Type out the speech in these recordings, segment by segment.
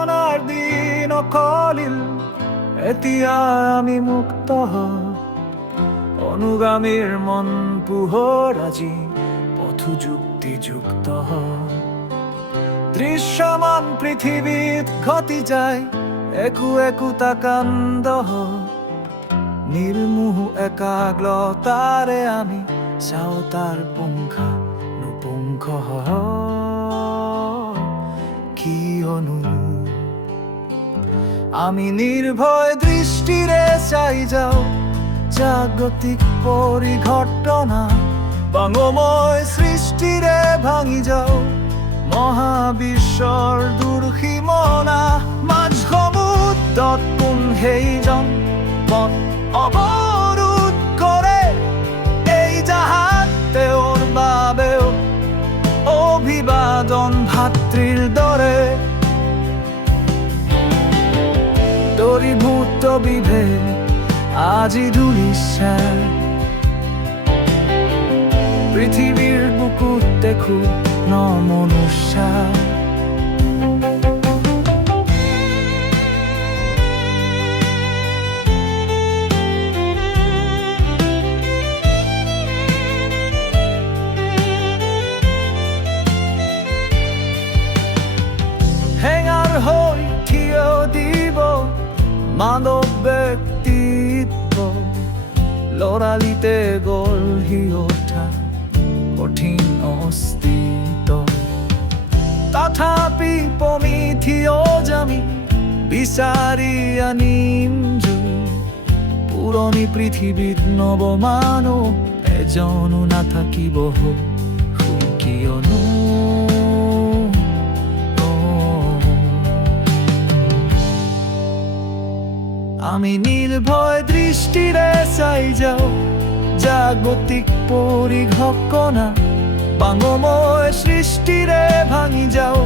বেদনাৰ দিন অকলিল এতিয়া আমি মুক্ত অনুগামীৰ মন পোহৰ আজি পথু যুক্তিযুক্ত দৃশ্যমান পৃথিৱীত ঘটি যায় একো একোটা কাণ্ড নিৰ্মোহ একাগ্ৰতাৰে আমি চাওঁ তাৰ পুংখানুপুংখ কিয়নো আমি নিৰ্ভয় দৃষ্টিৰে চাই যাওঁ জাগতিক পৰিঘটনা বাঙময় সৃষ্টিৰে ভাঙি যাওঁ মহাবিশ্বৰ দুৰ্সীমনা মাঝ সমুদ্ৰত কোন সেইজন পথ অৱৰোধ কৰে এই জাহাজ তেওঁৰ বাবেও অভিবাদন ভাতৃৰ দৰে দূৰীভূত বিভেদ আজি ধূলিছা পৃথিৱীৰ বুকুত দেখো ন মনুষ্য হেঙাৰ হৈ থিয় দিব মানৱ ব্যক্তিত্ব লৰালিতে গঢ়ি উঠা কঠিন অস্তিত্ব তথাপি পমিথিয় জামি বিচাৰি আনিম পুৰণি পৃথিৱীত নৱমানৱ এজনো নাথাকিব কিয়নো আমি নিৰ্ভয় দৃষ্টিৰে চাই যাওঁ জাগতিক পৰিঘটনা বাঙময় সৃষ্টিৰে ভাঙি যাওঁ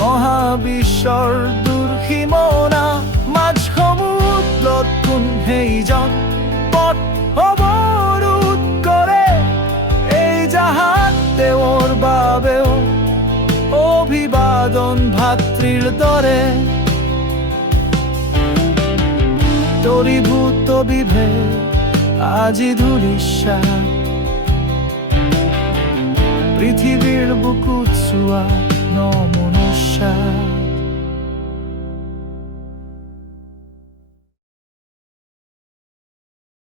মহাবিশ্বৰ দুৰ্সীমনা মাঝ সমুদ্ৰত কোন সেইজন পথ অৱৰোধ কৰে এই জাহাজ তেওঁৰ বাবেও অভিবাদন ভাতৃৰ দৰে দূৰীভূত বিভেদ আজি ধূলিছা পৃথিৱীৰ বুকুত চোৱা ন মনুষ্য